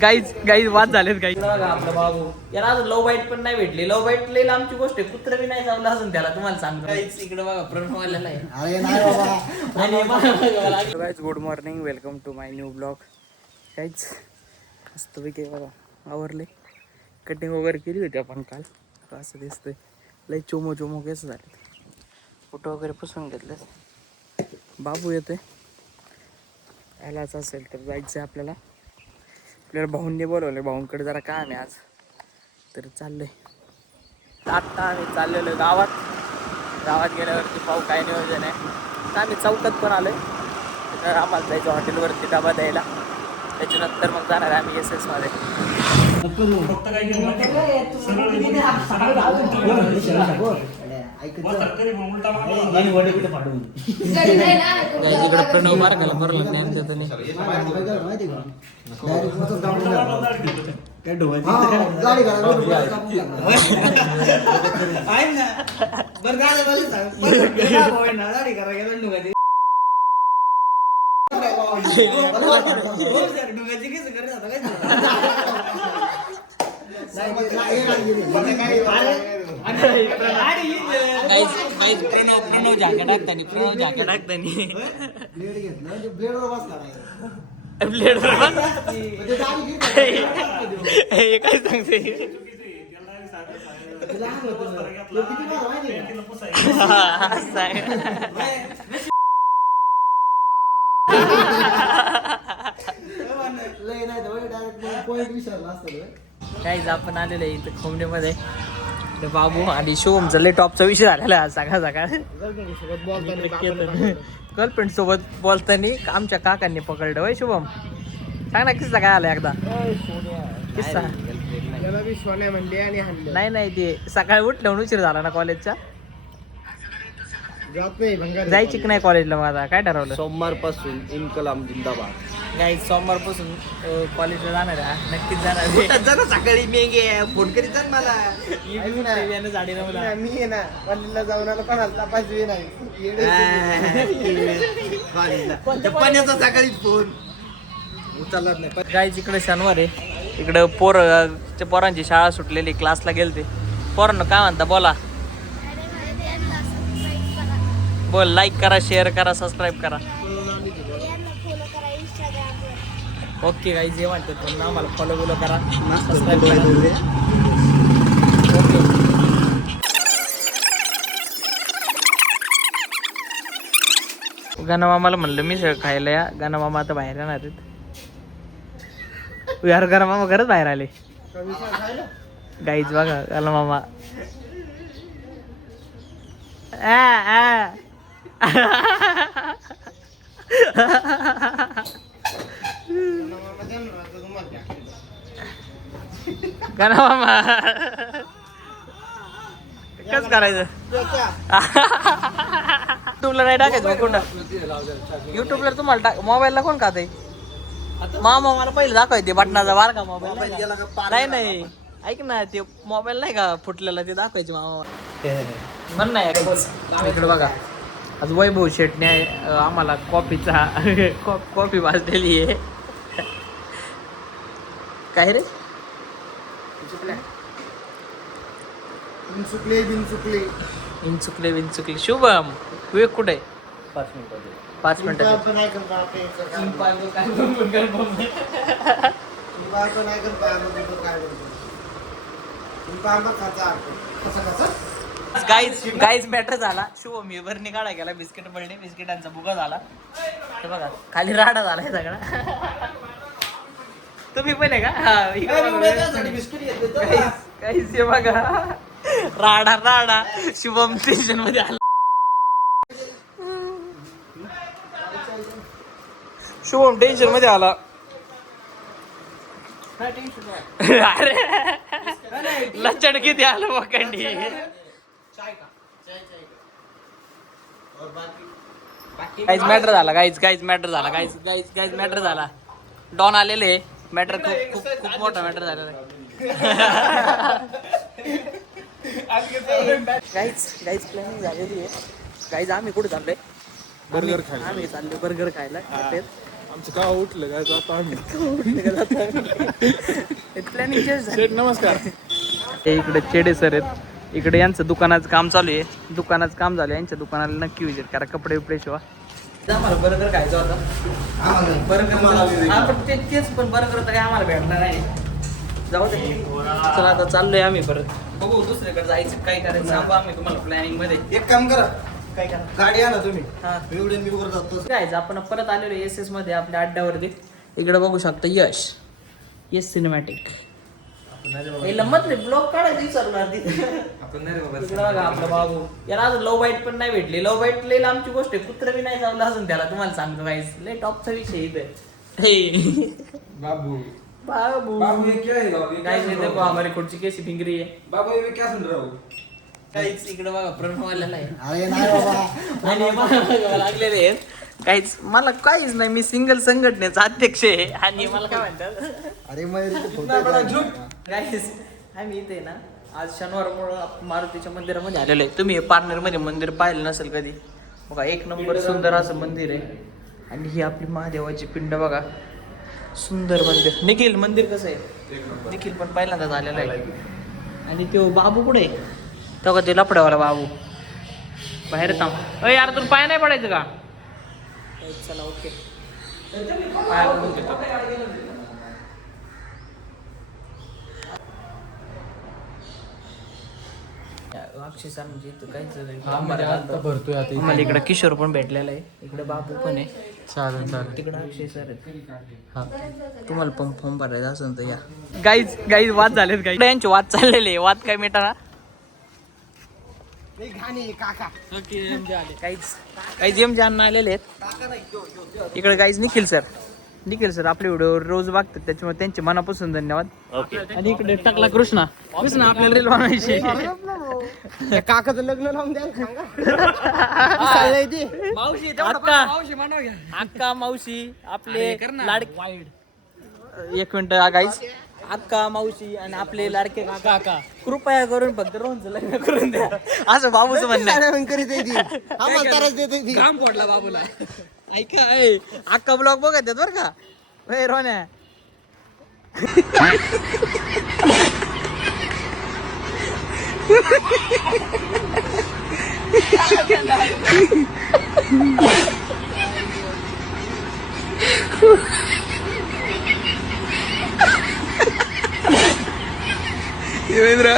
Guys वाद झालेत guys. आपला बाबू याला अजून लव बाईट पण नाही भेटली. लव बाईट लई लांबची गोष्ट आहे. कुत्र बी नाही चावलं अजून त्याला. तुम्हाला सांगतो गाईज इकडे बघा प्रणव आलेला आहे. Guys good morning, welcome to my new blog. Guys मस्तपैकी बघा आवरले, कटिंग वगैरे केली होती आपण काल. असं दिसतंय लई चोमो चोमो केस झाले. फोटो वगैरे पुसून घेतले. बाबू येते यालाच असेल तर जायचं आपल्याला. आपल्याला भाऊंनी बोलवलं, भाऊंकडे जरा काम आहे आज, तर चाललंय. आत्ता आम्ही चाललेलो गावात. गावात गेल्यावरती पाहू काय नियोजन आहे. तर आम्ही चौकात पण आलोय. तर आम्हाला जायचं हॉटेलवरती डबा द्यायला. त्याच्यानंतर मग जाणार आम्ही SS मध्ये. इकडे प्रणव मार्गाला भरला ज्ञान देतो प्रणव झाका टाकतानी ब्लेड काय सांगते. काहीच आपण आलेलं आहे इथं खोमण्यामध्ये. बाबू आणि शिवमचा लय टॉपचा विषय झालेला आहे सकाळ सकाळ. गर्लफ्रेंड सोबत बोलताना आमच्या काकांनी पकडलं. वय शुभम सांग ना किस्सा काय आला एकदा. किस्सा नाही ते सकाळी उठल्यावर उशीर झाला ना कॉलेजचा. जायची की नाही कॉलेजला मग आता काय ठरवलं. सोमवारपासून इन्कलाम जिंदाबाद. गाईज सोमवारपासून कॉलेजला जाणार आहे. नक्कीच जाणार. सकाळी मेंगे फोन करीत जा मला. झाडी ना मला मी आहे ना कॉलेजला जाऊन आलो, कोणाला तपासवी नाही. पाण्याचा सकाळीच फोन उचलणार नाही. गाईज इकडे शनिवार आहे. इकडं पोरांची शाळा सुटलेली, क्लासला गेलते. पोरांना काय म्हणता बोला. बोल लाईक करा, शेअर करा, सबस्क्राईब करा. ओके गाईज जे म्हणतात पण आम्हाला फॉलो बिलो करा, सबस्क्राईब करा. ओके गणामामाला म्हणलं मिसळ खायला या. गणामामा आता बाहेर येणार आहेत. यार गणामामा घरच बाहेर आले. गाईज बघा गणामामा गणामामा कस करायचं. युट्यूबला नाही टाकायचं कोण. युट्यूबला तुम्हाला मोबाईलला कोण खात आहे. मामा मला पहिले दाखवायचे बटनाचा बार का मोबाईल. नाही ऐक ना ते मोबाईल नाही का फुटलेला ते दाखवायचे मामा. म्हण नाही इकडे बघा आज वैभव शेटने आम्हाला कॉफीचा कॉफी वाजलेली आहे. काय रे बिनचुकले शुभम विवेक कुठे. 5 मिनिटं गाईज मॅटर झाला. शुभम मी भरणी काढा गेला. बिस्किट पडले, बिस्किटांचा बुगा झाला. हे बघा खाली राडा झालाय सगळा. तुम्ही पण आहे का. काहीच बघा राडा शुभम स्टेशन मध्ये आला. शुभम टेन्शन मध्ये आला. अरे लचड किती आलं मकंडी. गाईज मॅटर झाला. गाईज मॅटर झाला. डॉन आलेले. मॅटर खूप मोठा मॅटर झालेला गाईज प्लॅनिंग झालेली आहे. गाईज आम्ही कुठे चाललोय. बर्गर खायला. आम्ही चाललोय बर्गर खायला. आमचं गाव उठलं काय जातो आम्ही प्लॅनिंग शेठ नमस्कार. हे इकडे चेडे सर आहेत. इकडे यांचं दुकानाचं काम चालू आहे. दुकानाचं काम झालं यांच्या दुकानाला नक्की विजिट करा. कपडे बिपडे शिवा. आम्हाला बर्गर खायचं होता. बर्गर तेच पण बर्गर तर काय आम्हाला भेटणार नाही. जाऊ दे. चला आता चाललोय आम्ही परत. बघू दुसरीकडे जायचं काय करायचं सांगू आम्ही तुम्हाला प्लॅनिंग मध्ये. एक काम करा, काय करा गाडी आणा तुम्ही. हा. एवढे मी वर जातो. काय आपण परत आलेलो SS मध्ये आपल्या अड्ड्यावरती. इकडे बघू शकता यश सिनेमॅटिक. लंबत नाही ब्लॉग काढायचं विचारणार तिकडे बघा आपला बाबू. याला अजून लव बाईट पण नाही भेटली. लव बाईट लई लांबची गोष्ट आहे. कुत्र बी नाही चावलं अजून त्याला. तुम्हाला सांगतो काहीच लई टॉपचा विषय इथे. बाबू बाबू बाबू ये क्या है बाबू? काय देखो हमारी खुर्ची कैसी फिंगरी है. बाबू ये मैं क्या सुन रहा हूँ? काहीच इकडे बघा प्रणवालेला आहे. अरे नाही बाबा. आणि मला लागलेले आहेत काहीच. मला काहीच नाही. मी सिंगल संघटनेचा अध्यक्ष आहे. आणि मला काय म्हणतात अरे मग काहीच. आम्ही इथे ना आज शनिवारमुळं मारुतीच्या मंदिरामध्ये आलेलो आहे. तुम्ही पार्टनरमध्ये मंदिर पाहिलं नसेल कधी. बघा एक नंबर सुंदर असं मंदिर आहे. आणि ही आपली महादेवाची पिंड बघा. सुंदर मंदिर. निखिल मंदिर कसं आहे. निखिल पण पहिल्यांदाच आलेला आहे. आणि तो बाबू कुठे आहे. तो का ते लपड्यावाला बाबू बाहेर थांब. अय यार तुला पाय नाही पडायचं का. चला ओके. पाय पडून घेतो. अक्षय सर म्हणजे इथं काहीच भरतोय आता. आम्हाला इकडे किशोर पण भेटलेला आहे. इकडे बाबू पण आहे. चालेल. तिकडे अक्षय सर आहेत. हा तुम्हाला पण फॉर्म भरायचा असेल तर या. गाईज वाद झालेत. गाई यांचे वाद चाललेले. वाद काय मिटाना. काहीच एम जान आलेले आहेत. इकडे काहीच निखिल सर आपले व्हिडिओ रोज बघतात त्याच्यामुळे त्यांचे मनापासून धन्यवाद. आणि इकडे टाकला कृष्णा आपल्याला रील बनवायची. काकाचं लग्न लावून द्या. मावशी अक्का मावशी आपले लाडके. एक मिनिट गाईज. अक्का मावशी आणि आपले लाडके काका कृपया करून फक्त रोहनचं लग्न करून द्या असं बाबूचं म्हणणं आहे. काम पडला बाबूला. ऐका अक्का ब्लॉग बघत आहेत बरं का. रोहन्या देवेंद्र